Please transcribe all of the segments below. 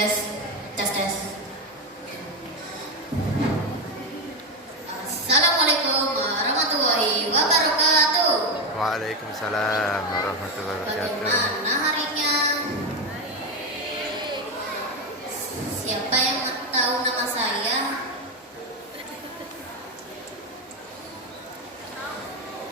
tes tes tes. Assalamualaikum warahmatullahi wabarakatuh. Waalaikumsalam warahmatullahi wabarakatuh. Bagaimana harinya? Siapa yang tahu nama saya?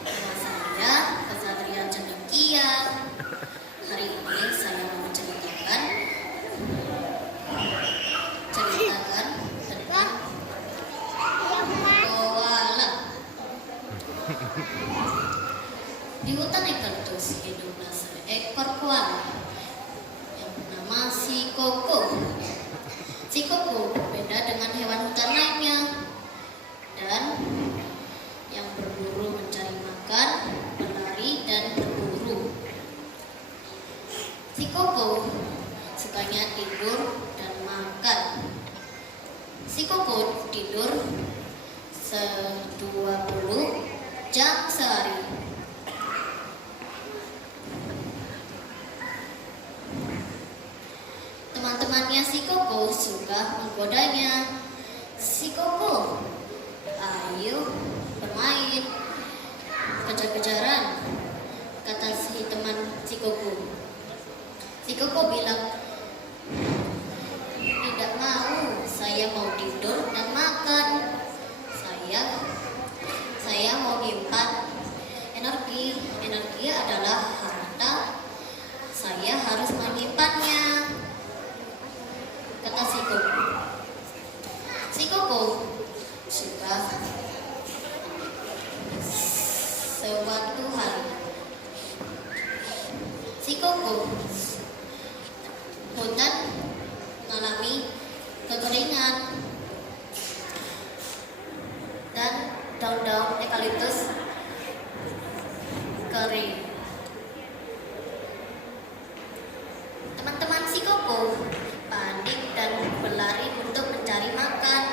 Nama saya Kesatria Cendekia. Hari ini saya mau menceritakan tentang koala. Di hutan eukaliptus hiduplah seekor koala yang bernama si Koko. Si Koko berbeda dengan hewan hutan lainnya dan yang berburu mencari makan, berlari dan berburu. Si Koko sukanya tidur dan makan. Si Koko tidur 20 jam sehari. Teman-temannya si Koko suka menggodanya. Si Koko, ayo bermain, kejar-kejaran, kata si teman si Koko. Si Koko bilang, tidak mau, saya mau tidur dan makan. Saya mau menyimpan energi. Energi adalah harta. Saya harus menyimpannya, kata si Koko. Si Koko suka suatu hari. Si Koko hutan mengalami kekeringan dan daun-daun eukaliptus kering. Teman-teman si Koko panik dan berlari untuk mencari makan.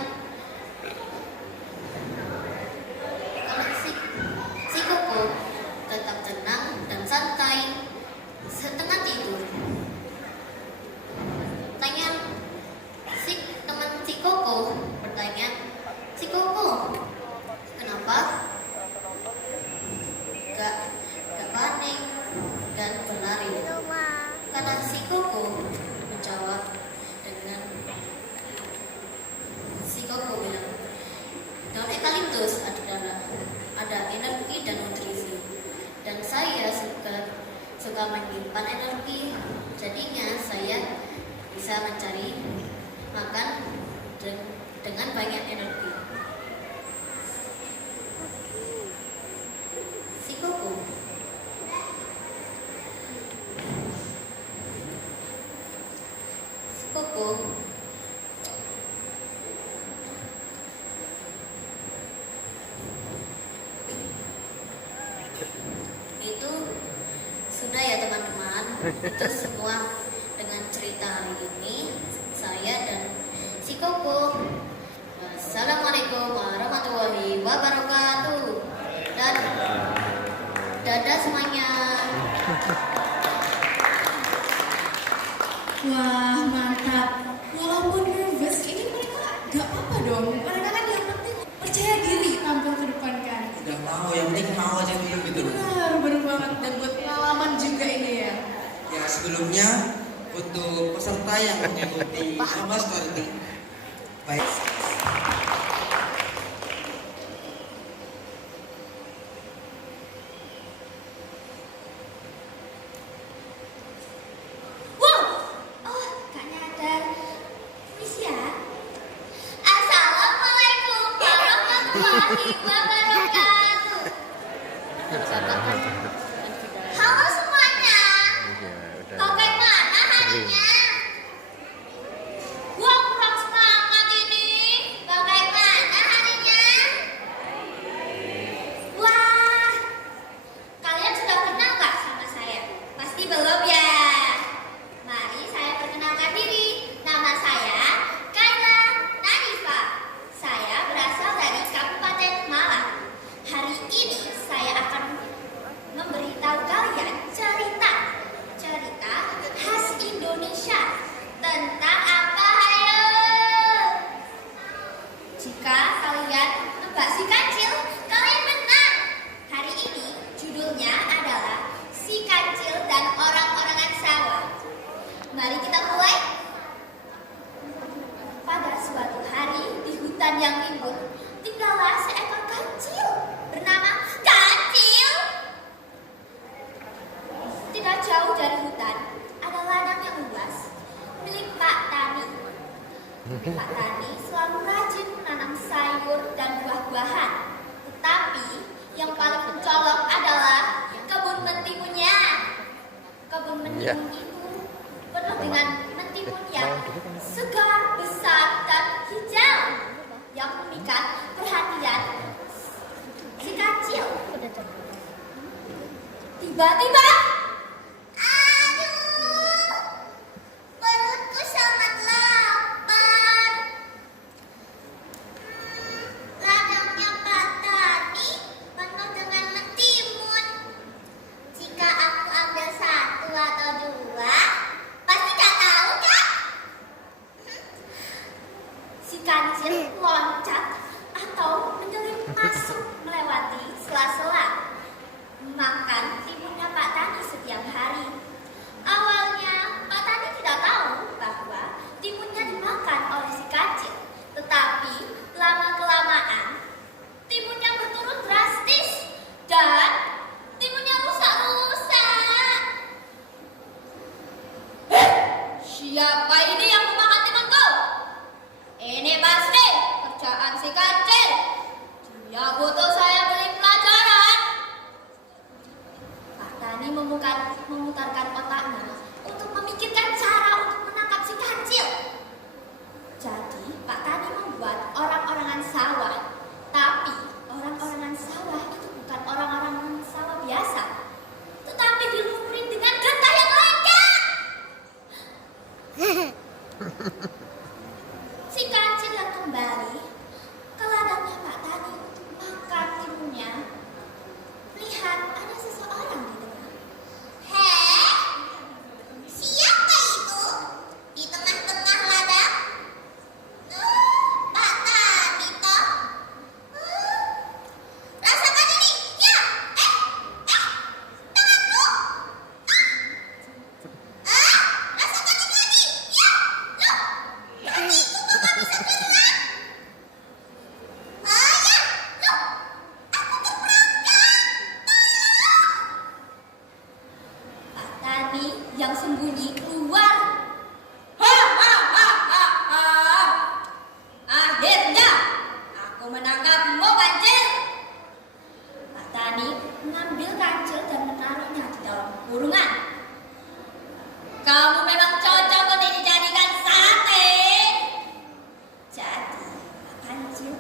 Kalau si Koko tetap tenang dan santai, setengah tidur. Teman si Koko bertanya, si Koko, kenapa gak panik dan berlari? Karena si Koko menjawab dengan, si Koko bilang, daun eukaliptus ada energi dan nutrisi, dan saya suka menyimpan energi, jadinya saya bisa mencari makan dengan banyak energi. Si Koko itu sudah ya teman-teman. Itu semua dengan cerita hari ini saya dan si Koko. Assalamualaikum warahmatullahi wabarakatuh. Dan dadah semuanya. Wah, mantap. Walaupun nervous, ini mereka gak apa-apa dong. Mereka kan yang penting percaya diri tampil ke depan kan. Udah mau, yang penting mau aja dulu gitu loh. Bener banget. Dan buat pengalaman juga ini ya. Ya sebelumnya untuk peserta yang mengikuti lomba storytelling, baik. Assalamualaikum warahmatullahi wabarakatuh. Halo semuanya. Bagaimana harinya? Wah, kurang semangat ini. Bagaimana harinya? Wah, kalian sudah kenal gak sama saya? Pasti belum ya. Mari saya perkenalkan diri. Nama saya Kayla Nanifa. Saya berasal dari Kabupaten Malang. Hari ini saya akan Mari kita mulai. Pada suatu hari di hutan yang rimbun, tinggallah seekor kancil bernama Kancil. Tidak jauh dari hutan ada ladang yang luas milik Pak Tani. Pak Tani selalu rajin menanam sayur dan buah-buahan. Tetapi yang paling mencolok adalah kebun mentimunnya. Kebun mentimun itu penuh dengan mentimun yang segar, besar, dan hijau yang memikat perhatian si Kancil. Tiba-tiba, aduh, perutku sangat lapar. Ladangnya Pak Tani penuh dengan mentimun. Jika aku ambil satu atau dua, pasti gak tahu kan? Si Kancil loncat atau menyelip masuk melewati sela-sela makan timunnya Pak Tani setiap hari. Awalnya Pak Tani tidak tahu bahwa timunnya dimakan oleh si Kancil, tetapi lama-kelamaan timunnya berturun drastis dan timunnya rusak-rusak. Siapa ini yang memakan timunku? Ini pasti kerjaan si Kancil. Dia butuh saya beri pelajaran. Pak Tani memutarkan otaknya untuk memikirkan cara untuk menangkap si Kancil. Jadi Pak Tani membuat orang-orangan sawah. Tapi orang-orangan sawah itu bukan orang-orangan sawah biasa, tetapi dilumuri dengan getah yang lengkap. Si Kancil yang kembali ke ladangnya Pak Tani untuk makan timunnya, lihat ada seseorang di tengah. Heh, siapa itu di tengah-tengah ladang? Pak Tani toh. Rasakan ini, ya. Tanganku. Rasakan ini lagi, ya. Loh, kakiku kok gak bisa gerak? Ya, loh, aku terperangkap. Pak Tani yang sembunyi keluar. Akhirnya aku menangkapmu, Kancil. Pak Tani mengambil Kancil dan menaruhnya di dalam kurungan. Kamu memang cocok untuk dijadikan sate. Jadi Pak Kancil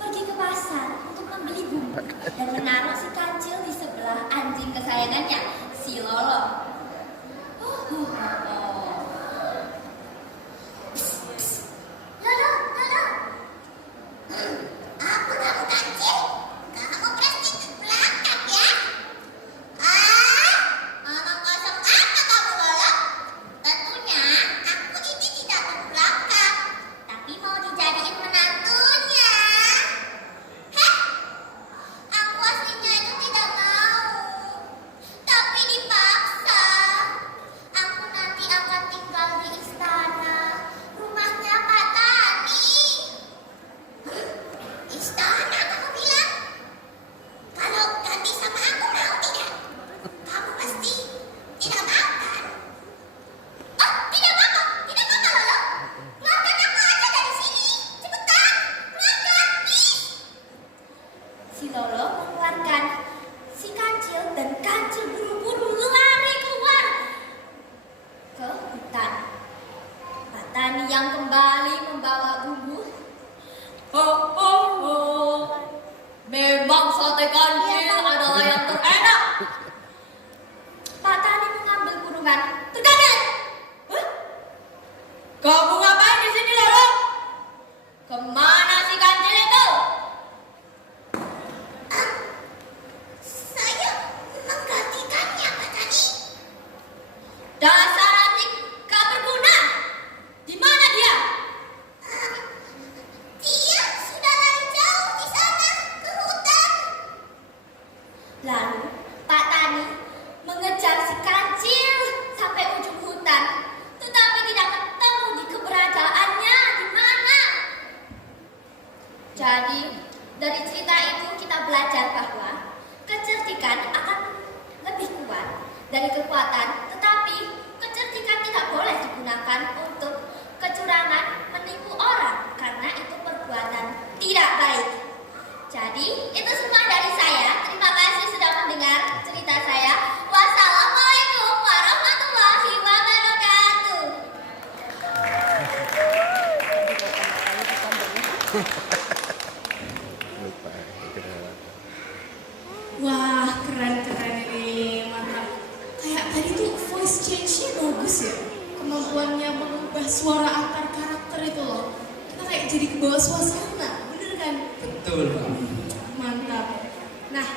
pergi ke pasar untuk membeli bumbu dan menaruh si Kancil di sebelah anjing kesayangannya, si Lolo. Lolo, Lolo. Aku tahu Kancil. Kamu pasti pelangkap ya? Ngomong kosong apa kamu, Lolo? Tentunya aku ini tidak terperangkap, tapi mau dijadiin menantunya. Heh, aku aslinya itu tidak mau, tapi dipaksa. Aku nanti akan tinggal di istana, rumahnya Pak Tani. Istana kamu bilang? Kalau ganti sama aku mau tidak? Kamu pasti tidak mau kan? Oh, tidak apa-apa, tidak apa-apa, Lolo. Keluarkan aku aja dari sini, cepetan, keluarkan, please. Si Lolo mengeluarkan si Kancil dan Kancil buru-buru lari keluar ke hutan. Pak Tani yang kembali membawa bumbu. Memang sate Kancil adalah yang terenak. Pak Tani mengambil kurungan. Terkaget. Hah? Kamu ngapain di sini, Lolo? Kemana si Kancil itu? Saya menggantikannya, Pak Tani. Dasar anjing gak berguna. Di mana dia? Dia sudah lari jauh di sana ke hutan. Lalu Pak Tani mengejar si Kancil sampai ujung hutan, tetapi Lupa. Wah, keren-keren ini, mantap. Kayak tadi tuh voice change-nya bagus ya. Kemampuannya mengubah suara antar karakter itu loh. Kita kayak jadi kebawa suasana, bener kan? Betul, Pak. Mantap. Nah,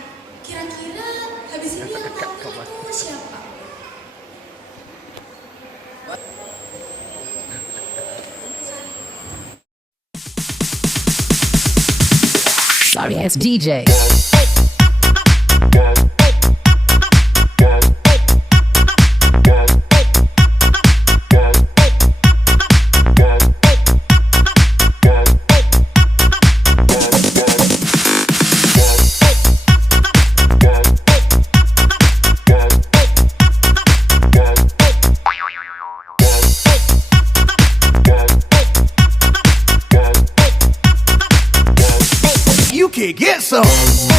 kira-kira habis ini yang tampil itu siapa? Sorry, it's DJ. You can get some.